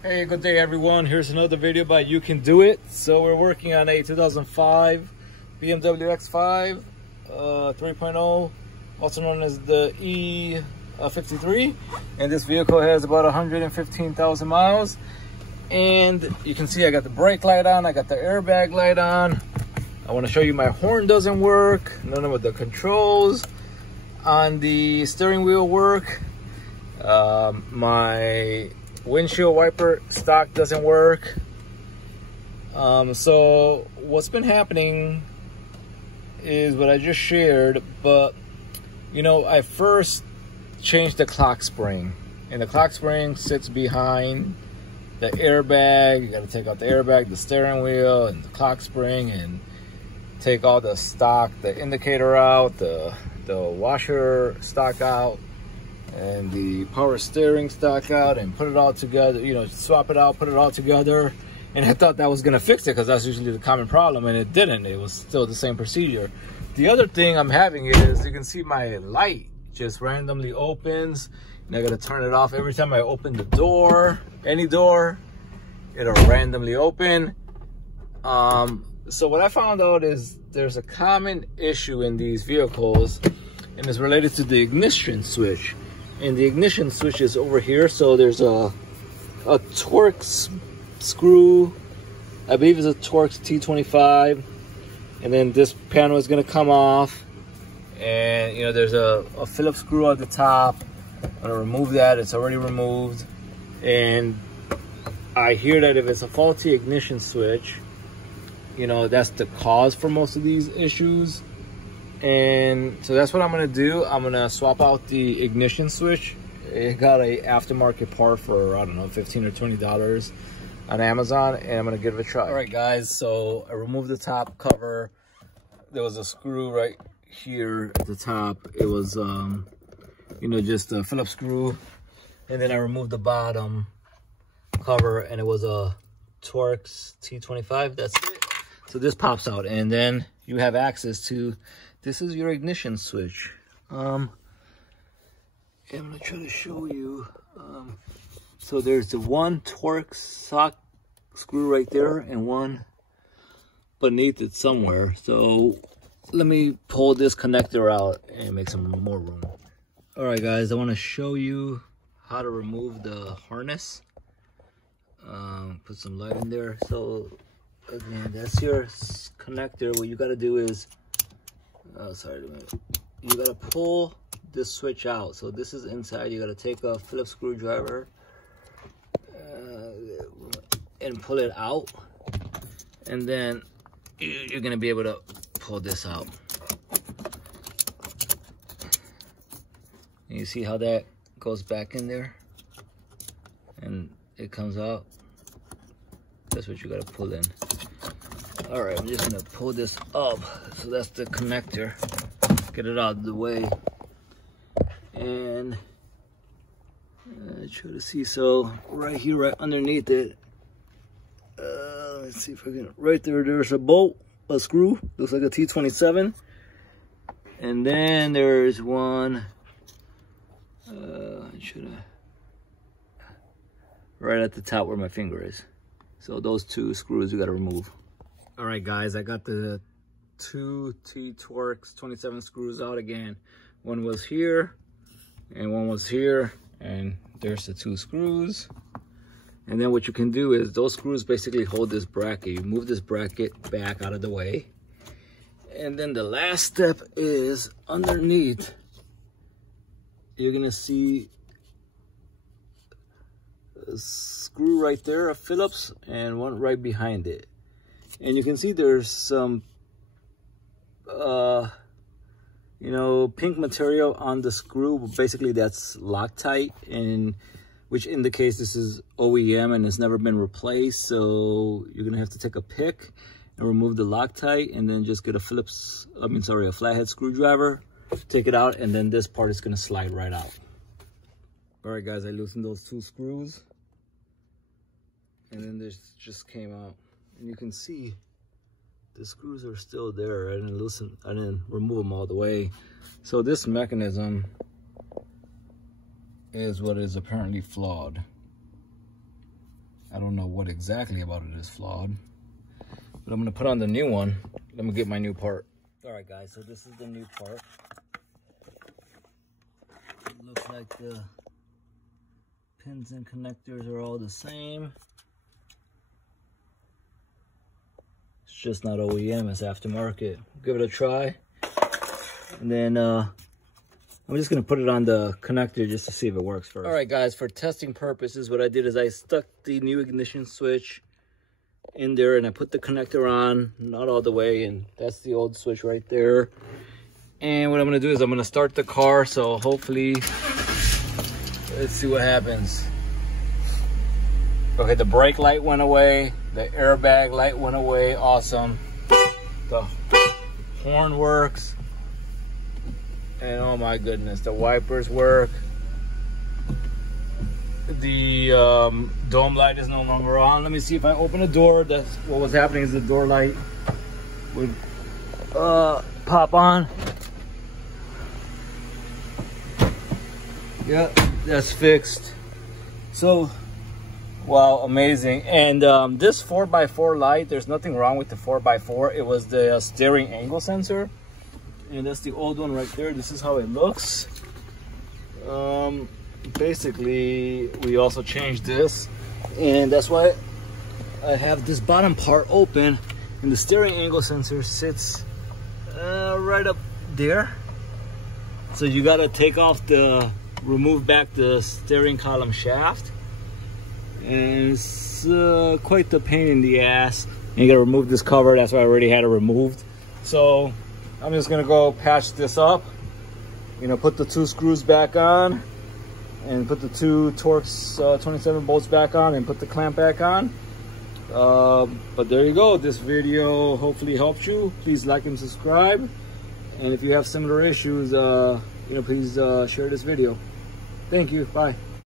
Hey, good day everyone. Here's another video by You Can Do It. So we're working on a 2005 BMW X5 3.0, also known as the E53. And this vehicle has about 115,000 miles. And you can see I got the brake light on, I got the airbag light on. I want to show you my horn doesn't work, none of the controls on the steering wheel work. My windshield wiper stock doesn't work. So what's been happening is what I just shared, but you know, I first changed the clock spring, and the clock spring sits behind the airbag. You got to take out the airbag, the steering wheel, and the clock spring, and take all the stock, the indicator out, the washer stock out, and the power steering stock out, and put it all together, you know, swap it out, put it all together. And I thought that was gonna fix it, because that's usually the common problem, and it didn't. It was still the same procedure. The other thing I'm having is, you can see my light just randomly opens, and I gotta turn it off every time I open the door, any door, it'll randomly open. So what I found out is there's a common issue in these vehicles, and it's related to the ignition switch. And the ignition switch is over here. So there's a Torx screw, I believe it's a Torx T25, and then this panel is going to come off, and you know, there's a Phillips screw at the top. I'm going to remove that. It's already removed. And I hear that if it's a faulty ignition switch, you know, that's the cause for most of these issues. And so that's what I'm gonna do. I'm gonna swap out the ignition switch. It got a aftermarket part for, I don't know, $15 or $20 on Amazon, and I'm gonna give it a try. All right, guys, so I removed the top cover. There was a screw right here at the top. It was, you know, just a Phillips screw. And then I removed the bottom cover, and it was a Torx T25. That's it. So this pops out, and then you have access to, this is your ignition switch. I'm gonna try to show you. So there's the one Torx sock screw right there, and one beneath it somewhere. So let me pull this connector out and make some more room. All right, guys, I want to show you how to remove the harness. Put some light in there. So again, that's your connector. What you got to do is, you got to pull this switch out. So this is inside. You got to take a Phillips screwdriver and pull it out, and then you're going to be able to pull this out. And you see how that goes back in there, and it comes out. That's what you got to pull in. All right, I'm just gonna pull this up. So that's the connector. Get it out of the way. And try to see. So right here, right underneath it. Let's see if I can. Right there, there's a bolt, a screw. Looks like a T27. And then there's one. Right at the top where my finger is. So those two screws you got to remove. All right, guys, I got the two T-Torx 27 screws out again. One was here and one was here, and there's the two screws. And then what you can do is, those screws basically hold this bracket. You move this bracket back out of the way. And then the last step is underneath. You're gonna see a screw right there, a Phillips, and one right behind it. And you can see there's some, you know, pink material on the screw. Basically, that's Loctite, and which indicates this is OEM and it's never been replaced. So you're gonna have to take a pick and remove the Loctite, and then just get a a flathead screwdriver, take it out, and then this part is gonna slide right out. All right, guys, I loosened those two screws, and then this just came out. And you can see the screws are still there. I didn't remove them all the way. So this mechanism is what is apparently flawed. I don't know what exactly about it is flawed, but I'm gonna put on the new one. Let me get my new part. All right, guys, so this is the new part. It looks like the pins and connectors are all the same. It's just not OEM, it's aftermarket. Give it a try. And then I'm just gonna put it on the connector just to see if it works first. All right, guys, for testing purposes, what I did is I stuck the new ignition switch in there and I put the connector on, not all the way, and that's the old switch right there. And what I'm gonna do is I'm gonna start the car, so hopefully, let's see what happens. Okay, the brake light went away, the airbag light went away, awesome. The horn works. And oh my goodness, the wipers work. The dome light is no longer on. Let me see if I open the door. That's what was happening, is the door light would pop on. Yeah, that's fixed. So, wow, amazing. And this 4x4 light, there's nothing wrong with the 4x4. It was the steering angle sensor. And that's the old one right there. This is how it looks. Basically, we also changed this, and that's why I have this bottom part open, and the steering angle sensor sits right up there. So you gotta take off remove back the steering column shaft, and it's quite the pain in the ass. And you gotta remove this cover. That's why I already had it removed. So I'm just gonna go patch this up, put the 2 screws back on and put the 2 Torx 27 bolts back on and put the clamp back on. But there you go. This video hopefully helped you. Please like and subscribe. And if you have similar issues, please share this video. Thank you. Bye.